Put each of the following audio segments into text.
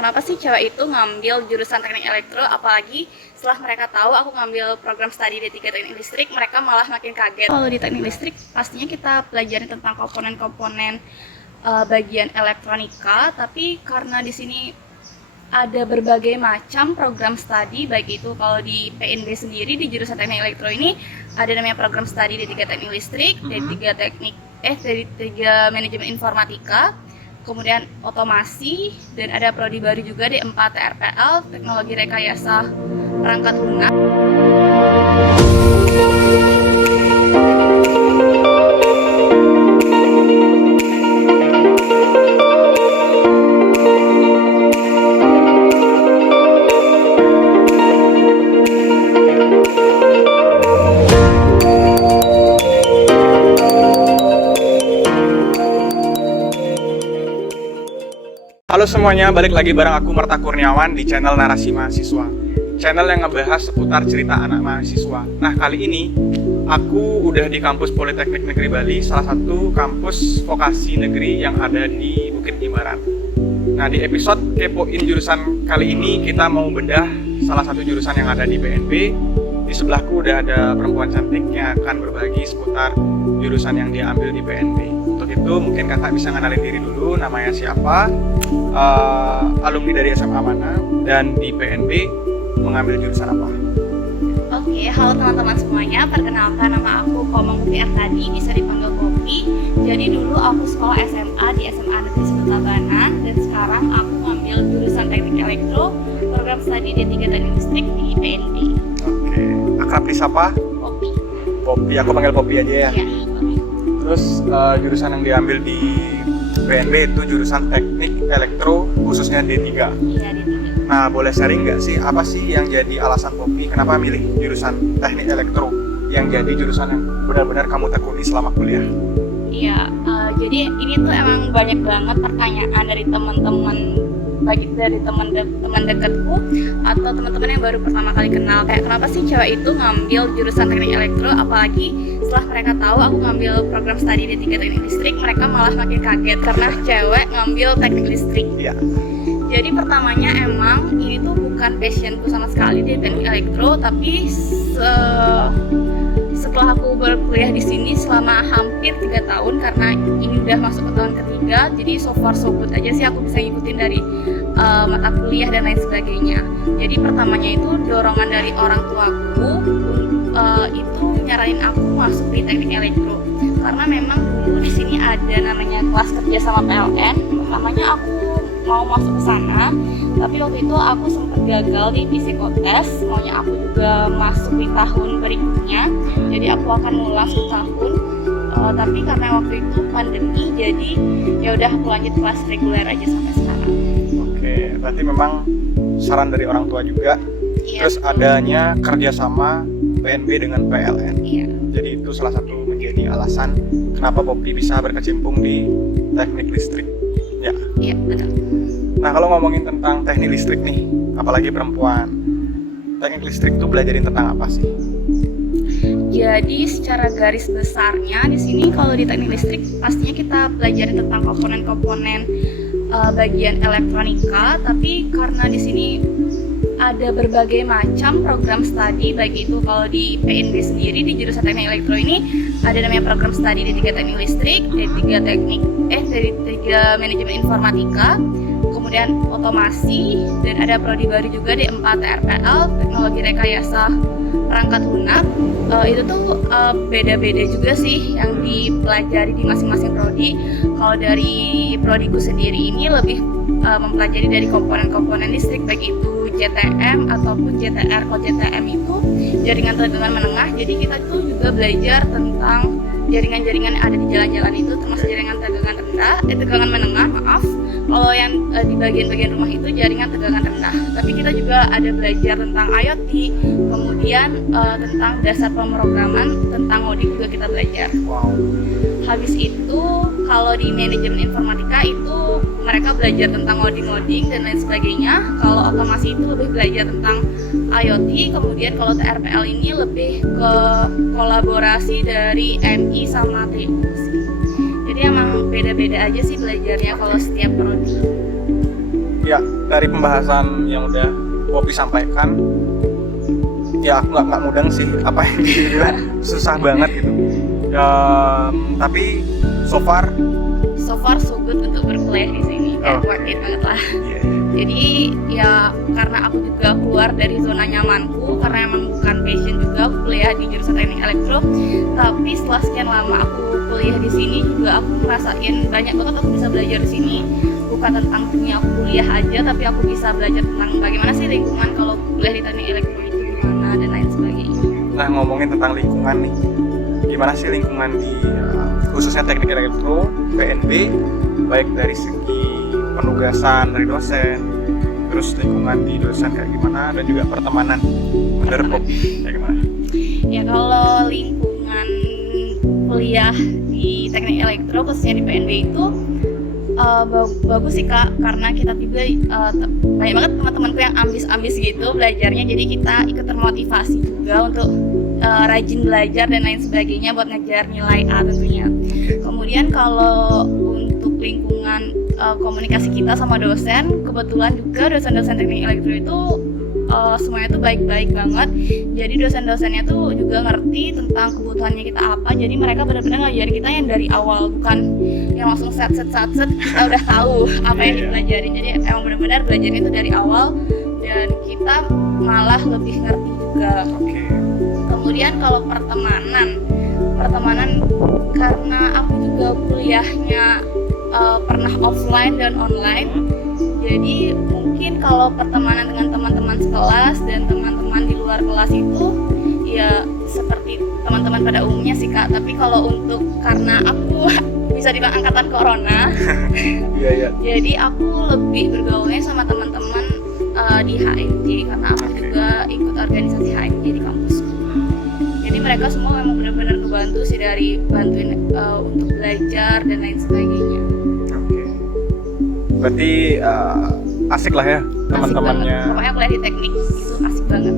kenapa sih cewek itu ngambil jurusan teknik elektro, apalagi setelah mereka tahu aku ngambil program studi D3 teknik listrik, mereka malah makin kaget. Kalau di teknik listrik pastinya kita pelajari tentang komponen-komponen bagian elektronika, tapi karena di sini ada berbagai macam program studi, baik itu kalau di PNB sendiri di jurusan teknik elektro ini ada namanya program studi D3 teknik listrik, D3 manajemen informatika, kemudian otomasi, dan ada prodi baru juga D4 TRPL, teknologi rekayasa perangkat lunak. Halo semuanya, balik lagi bareng aku Marta Kurniawan di channel Narasi Mahasiswa, channel yang ngebahas seputar cerita anak mahasiswa. Nah, kali ini aku udah di kampus Politeknik Negeri Bali, salah satu kampus vokasi negeri yang ada di Bukit Imbaran. Nah, di episode Kepoin Jurusan kali ini kita mau bedah salah satu jurusan yang ada di PNB. Di sebelahku udah ada perempuan cantik yang akan berbagi seputar jurusan yang dia ambil di PNB. Untuk itu mungkin kakak bisa ngenalin diri dulu, namanya siapa, alumni dari SMA mana, dan di PNB mengambil jurusan apa. Oke, halo teman-teman semuanya, perkenalkan nama aku Komang Putri Artadi, bisa dipanggil Kopi. Jadi dulu aku sekolah SMA di SMA Negeri Tabanan, dan sekarang aku ngambil jurusan teknik elektro, program studi D3 teknik listrik di PNB. Oke, akrab disapa? Kopi. Popi, aku panggil Popi aja ya. Iya, Kopi. Terus jurusan yang diambil di PNB itu jurusan teknik elektro, khususnya D3. Iya, D3. Nah, boleh sharing nggak sih, apa sih yang jadi alasan Popi kenapa milih jurusan teknik elektro yang jadi jurusan yang benar-benar kamu tekuni selama kuliah? Iya, jadi ini tuh emang banyak banget pertanyaan dari teman-teman, baik dari teman dekatku atau teman-teman yang baru pertama kali kenal, kayak kenapa sih cewek itu ngambil jurusan teknik elektro, apalagi setelah mereka tahu aku ngambil program studi D3 teknik listrik, mereka malah makin kaget karena cewek ngambil teknik listrik. Iya. Jadi pertamanya emang ini tuh bukan passionku sama sekali di teknik elektro, tapi setelah aku berkuliah di sini selama hampir 3 tahun, karena ini udah masuk ke tahun ketiga, jadi so far so good aja sih aku bisa ngikutin dari mata kuliah dan lain sebagainya. Jadi pertamanya itu dorongan dari orang tuaku itu nyaranin aku masuk di teknik elektro, karena memang dulu di sini ada namanya kelas kerja sama PLN. Pertamanya aku mau masuk ke sana, tapi waktu itu aku sempat gagal di psikotes. Maunya aku juga masuk di tahun berikutnya, jadi aku akan ngulang setahun. Tapi karena waktu itu pandemi, jadi ya udah aku lanjut kelas reguler aja sampai sekarang. Oke, berarti memang saran dari orang tua juga. Iya, Terus adanya kerjasama PNB dengan PLN. Iya. Jadi itu salah satu menjadi alasan kenapa Popi bisa berkecimpung di teknik listrik. Ya. Iya, betul. Nah, kalau ngomongin tentang teknik listrik nih, apalagi perempuan, teknik listrik itu belajarin tentang apa sih? Jadi secara garis besarnya di sini kalau di teknik listrik pastinya kita pelajari tentang komponen-komponen bagian elektronika, tapi karena di sini ada berbagai macam program studi, baik itu kalau di PNB sendiri di jurusan teknik elektro ini ada namanya program studi D3 teknik listrik, D3 manajemen informatika, kemudian otomasi, dan ada prodi baru juga D4 TRPL, teknologi rekayasa perangkat lunak. Itu tuh beda-beda juga sih yang dipelajari di masing-masing prodi. Kalau dari prodiku sendiri ini lebih mempelajari dari komponen-komponen listrik, baik itu JTM ataupun JTR. Kalau JTM itu jaringan tegangan menengah, jadi kita tuh juga belajar tentang jaringan-jaringan yang ada di jalan-jalan itu, termasuk jaringan tegangan menengah, maaf. Kalau yang di bagian-bagian rumah itu jaringan tegangan rendah. Tapi kita juga ada belajar tentang IoT, kemudian tentang dasar pemrograman, tentang ngoding juga kita belajar. Wow. Habis itu kalau di manajemen informatika itu mereka belajar tentang ngoding dan lain sebagainya. Kalau otomasi itu lebih belajar tentang IoT. Kemudian kalau TRPL ini lebih ke kolaborasi dari MI sama TU sih. Jadi emang beda-beda aja sih belajarnya kalau setiap prodi. Ya, dari pembahasan yang udah Poppy sampaikan, ya aku nggak mudeng sih apa yang dibilang susah banget gitu. Tapi so far So good untuk berkuliah di sini, kayak worth it banget lah. Jadi ya karena aku juga keluar dari zona nyamanku, karena emang bukan passion juga aku kuliah di jurusan teknik elektro. Tapi setelah sekian lama aku kuliah di sini juga aku ngerasain banyak banget aku bisa belajar di sini. Bukan tentang dunia aku kuliah aja, tapi aku bisa belajar tentang bagaimana sih lingkungan kalau kuliah di teknik elektro itu gimana dan lain sebagainya. Nah, ngomongin tentang lingkungan nih, gimana sih lingkungan di khususnya teknik elektro PNB, baik dari segi penugasan dari dosen, terus lingkungan di dosen kayak gimana, dan juga pertemanan menurut Poppy kayak gimana? Ya kalau lingkungan kuliah di teknik elektro khususnya di PNB itu bagus sih Kak, karena kita juga banyak banget teman-temanku yang ambis gitu belajarnya, jadi kita ikut termotivasi juga untuk rajin belajar dan lain sebagainya buat ngejar nilai A tentunya. Kemudian kalau untuk lingkungan komunikasi kita sama dosen, kebetulan juga dosen-dosen teknik elektro itu semuanya tuh baik-baik banget. Jadi dosen-dosennya tuh juga ngerti tentang kebutuhannya kita apa. Jadi mereka benar-benar ngajarin kita yang dari awal, bukan yang langsung set kita udah tahu apa yang dipelajarin. Jadi emang benar-benar belajarnya itu dari awal dan kita malah lebih ngerti juga. Kemudian kalau pertemanan karena aku juga kuliahnya pernah offline dan online. Jadi mungkin kalau pertemanan dengan teman-teman sekelas dan teman-teman di luar kelas itu ya seperti teman-teman pada umumnya sih Kak. Tapi kalau untuk karena aku bisa dibilang angkatan corona, jadi aku lebih bergaulnya sama teman-teman di HMJ karena aku juga ikut organisasi HMJ di kampus. Jadi mereka semua memang benar-benar ngebantu sih, dari bantuin untuk belajar dan lain sebagainya. Berarti asik lah ya teman-temannya. Pokoknya kuliah di teknik itu asik banget.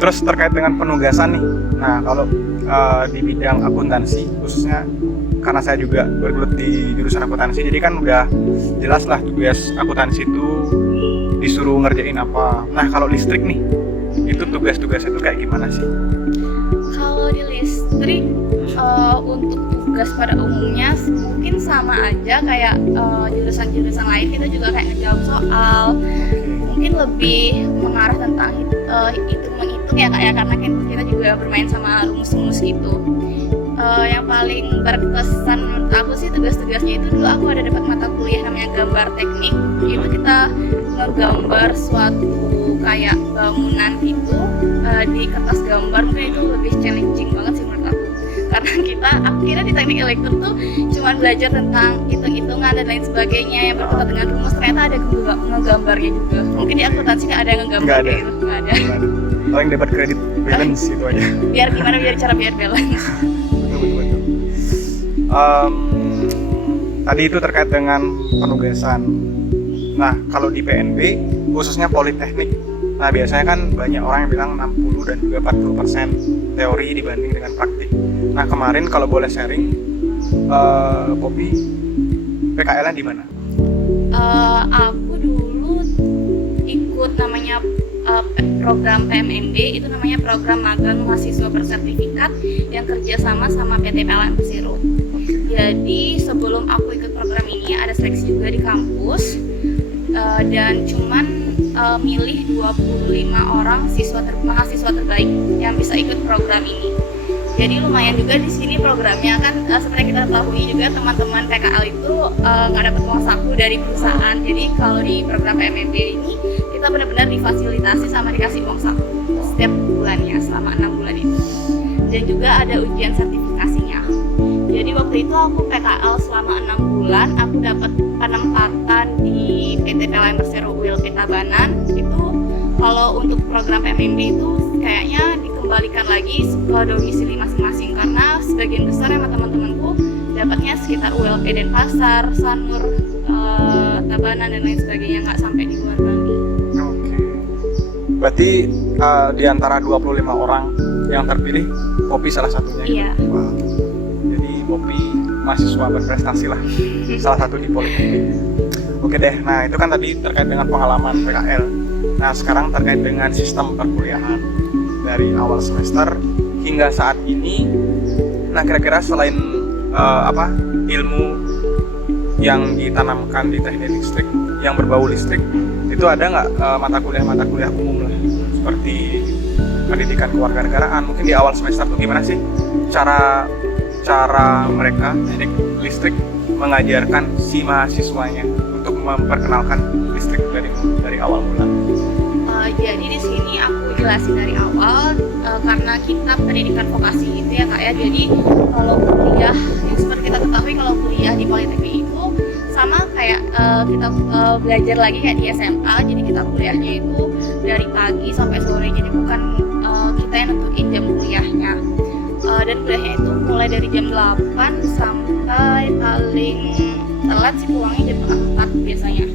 Terus terkait dengan penugasan nih, nah kalau di bidang akuntansi khususnya, karena saya juga bergelut di jurusan akuntansi, jadi kan udah jelas lah tugas akuntansi itu disuruh ngerjain apa. Nah kalau listrik nih, itu tugas-tugasnya itu kayak gimana sih? Kalau di listrik untuk tugas pada umumnya mungkin sama aja kayak jurusan-jurusan lain. Kita juga kayak ngejawab soal, mungkin lebih mengarah tentang hitung-menghitung ya Kak ya, karena kan kita juga bermain sama rumus-rumus gitu. Yang paling berkesan menurut aku sih tugas-tugasnya itu, dulu aku ada dapat mata kuliah namanya gambar teknik. Itu kita ngegambar suatu kayak bangunan itu di kertas gambar. Mungkin itu lebih challenging banget sih menurut aku, karena aku kira di teknik elektro tuh cuma belajar tentang hitung-hitungan dan lain sebagainya yang berkaitan dengan rumus, ternyata ada ngegambarnya juga. Mungkin di akuntansi nggak ada yang ngegambar kayak gitu, nggak ada. Paling dapat kredit balance itu aja. Biar balance. Betul. Tadi itu terkait dengan penugasan. Nah kalau di PNB khususnya politeknik, nah biasanya kan banyak orang yang bilang 60 dan juga 40% teori dibanding dengan praktik. Nah kemarin kalau boleh sharing, Poppy PKL-nya di mana? Aku dulu ikut namanya program PMMB, itu namanya program magang mahasiswa bersertifikat yang kerjasama sama PT PLN Persero. Jadi sebelum aku ikut program ini ada seleksi juga di kampus, dan cuman milih 25 orang mahasiswa terbaik yang bisa ikut program ini. Jadi lumayan juga di sini programnya kan, seperti kita ketahui juga teman-teman PKL itu nggak dapat uang saku dari perusahaan. Jadi kalau di program PMMB ini kita benar-benar difasilitasi sama dikasih uang saku setiap bulannya selama 6 bulan itu. Dan juga ada ujian sertifikasinya. Jadi waktu itu aku PKL selama 6 bulan, aku dapat penempatan di PT PLN Persero ULP Tabanan. Itu kalau untuk program PMMB itu kayaknya dikembalikan lagi ke domisili masing-masing, karena sebagian besar emang teman-temanku dapatnya sekitar ULP Denpasar, Sanur, Tabanan dan lain sebagainya, nggak sampai di luar Bali. Berarti di antara 25 orang yang terpilih, Poppy salah satunya. Iya. Wow. Jadi Poppy mahasiswa berprestasi lah, salah satu di Politeknik. Oke deh, nah itu kan tadi terkait dengan pengalaman PKL. Nah sekarang terkait dengan sistem perkuliahan dari awal semester hingga saat ini. Nah kira-kira selain ilmu yang ditanamkan di teknik listrik yang berbau listrik, itu ada nggak mata kuliah umum lah, seperti pendidikan kewarganegaraan? Mungkin di awal semester tuh gimana sih cara mereka teknik listrik mengajarkan si mahasiswanya untuk memperkenalkan listrik dari awal mula? Jadi di sini aku jelasin dari awal karena kita pendidikan vokasi gitu ya Kak ya. Jadi kalau kuliah yang seperti kita ketahui, kalau kuliah di Politeknik itu sama kayak kita belajar lagi kayak di SMA. Jadi kita kuliahnya itu dari pagi sampai sore. Jadi bukan kita yang nentuin jam kuliahnya. Dan kuliahnya itu mulai dari jam 8 sampai paling telat sih pulangnya jam 4 biasanya.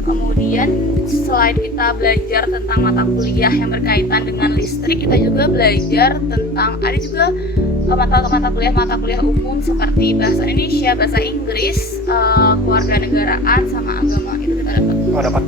Kemudian selain kita belajar tentang mata kuliah yang berkaitan dengan listrik, kita juga belajar tentang, ada juga mata kuliah umum seperti bahasa Indonesia, bahasa Inggris, kewarganegaraan sama agama, itu kita dapat. Oh, dapat.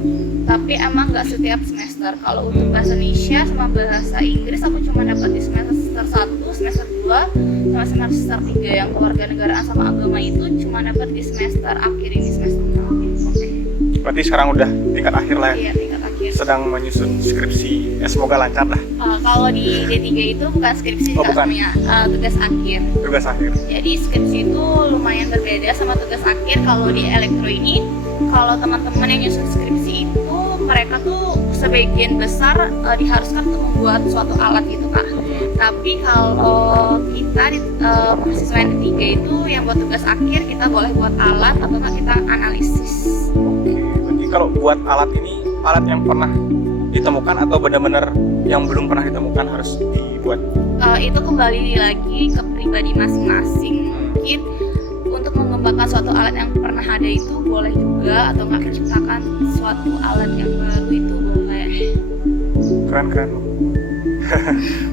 Tapi emang nggak setiap semester. Kalau untuk bahasa Indonesia sama bahasa Inggris aku cuma dapat di semester 1, semester 2, sama semester 3. Yang kewarganegaraan sama agama itu cuma dapat di semester akhir ini, semester 6. Berarti sekarang udah tingkat akhir lah ya? Iya, tingkat akhir. Sedang menyusun skripsi, ya semoga lancar lah. Kalau di D3 itu bukan skripsi, bukan. Tugas akhir. Tugas akhir. Jadi skripsi itu lumayan berbeda sama tugas akhir. Kalau di elektro ini, kalau teman-teman yang nyusun skripsi itu, mereka tuh sebagian besar diharuskan untuk membuat suatu alat gitu Kak. Tapi kalau kita di mahasiswa yang D3 itu yang buat tugas akhir, kita boleh buat alat atau nggak kita analisis. Kalau buat alat ini, alat yang pernah ditemukan atau benar-benar yang belum pernah ditemukan harus dibuat? Itu kembali lagi ke pribadi masing-masing. Mungkin untuk mengembangkan suatu alat yang pernah ada itu boleh juga, atau nggak menciptakan suatu alat yang baru itu boleh. Keren.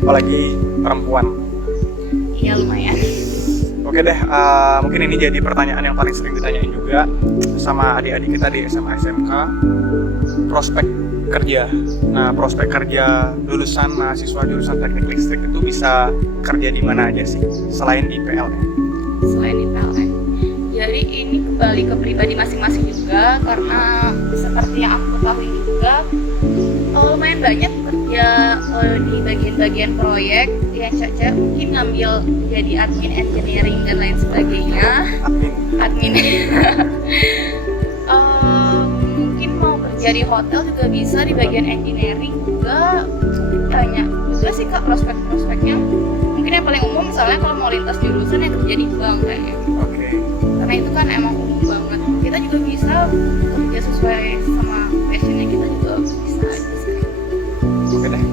Apalagi perempuan. Iya, lumayan. Oke deh, mungkin ini jadi pertanyaan yang paling sering ditanyain juga sama adik-adik kita di SMA SMK, prospek kerja. Nah, prospek kerja lulusan mahasiswa jurusan teknik listrik itu bisa kerja di mana aja sih selain di PLN? Selain di PLN. Jadi ini kembali ke pribadi masing-masing juga, karena seperti yang aku ketahui juga lumayan banyak kerja di bagian-bagian proyek yang cewek mungkin ngambil jadi admin engineering dan lain sebagainya. Admin. Mungkin mau kerja di hotel juga bisa, di bagian engineering juga banyak juga sih Kak prospek-prospeknya. Mungkin yang paling umum misalnya kalau mau lintas jurusan yang kerja di bank kayaknya. Oke. Karena itu kan emang umum banget. Kita juga bisa kerja sesuai sama passionnya kita juga bisa aja sih. Oke deh.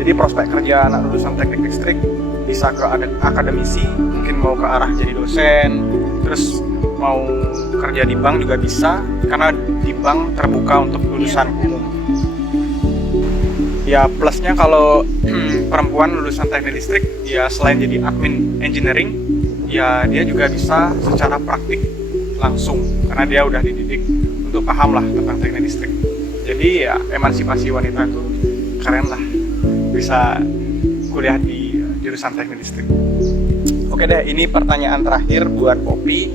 Jadi prospek kerja anak lulusan teknik listrik bisa ke akademisi, mungkin mau ke arah jadi dosen, terus mau kerja di bank juga bisa, karena di bank terbuka untuk lulusan umum. Ya plusnya kalau perempuan lulusan teknik listrik, ya selain jadi admin engineering, ya dia juga bisa secara praktik langsung, karena dia udah dididik untuk paham lah tentang teknik listrik. Jadi ya emansipasi wanita itu keren lah, bisa kuliah di jurusan teknik listrik. Oke deh, ini pertanyaan terakhir buat Poppy.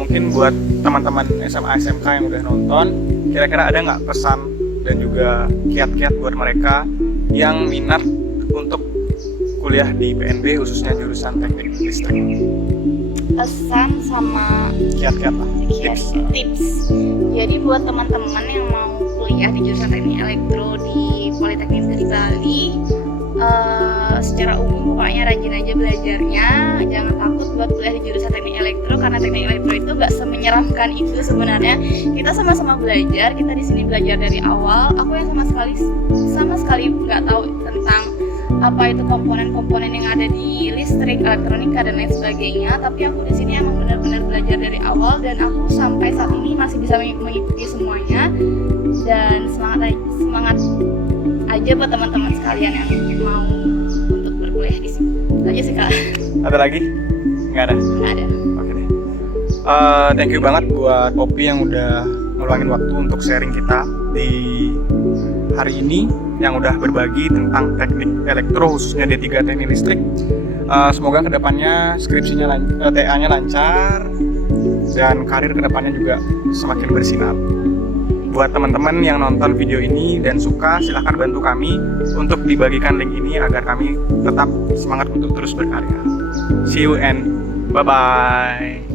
Mungkin buat teman-teman SMA SMK yang udah nonton, kira-kira ada nggak pesan dan juga kiat-kiat buat mereka yang minat untuk kuliah di PNB khususnya jurusan teknik listrik? Pesan sama Kiat-kiat lah, tips. Jadi buat teman-teman yang mau kuliah di jurusan teknik elektro di Politeknik Negeri Bali, secara umum pokoknya rajin aja belajarnya, jangan takut buat kuliah di jurusan teknik elektro, karena teknik elektro itu gak semenyeramkan itu sebenarnya. Kita sama-sama belajar, kita di sini belajar dari awal. Aku yang sama sekali nggak tahu tentang apa itu komponen-komponen yang ada di listrik, elektronika dan lain sebagainya, tapi aku di sini emang benar-benar belajar dari awal, dan aku sampai saat ini masih bisa mengikuti semuanya. Dan semangat aja buat teman-teman sekalian yang mau untuk berkuliah di sini. Itu aja sih Kak. Ada lagi? Nggak ada? Nggak ada. Oke deh. Thank you banget buat Poppy yang udah ngeluangin waktu untuk sharing kita di hari ini, yang udah berbagi tentang teknik elektro khususnya D3 teknik listrik. Semoga kedepannya skripsinya TA-nya lancar dan karir kedepannya juga semakin bersinar. Buat teman-teman yang nonton video ini dan suka, silahkan bantu kami untuk dibagikan link ini agar kami tetap semangat untuk terus berkarya. See you and bye-bye.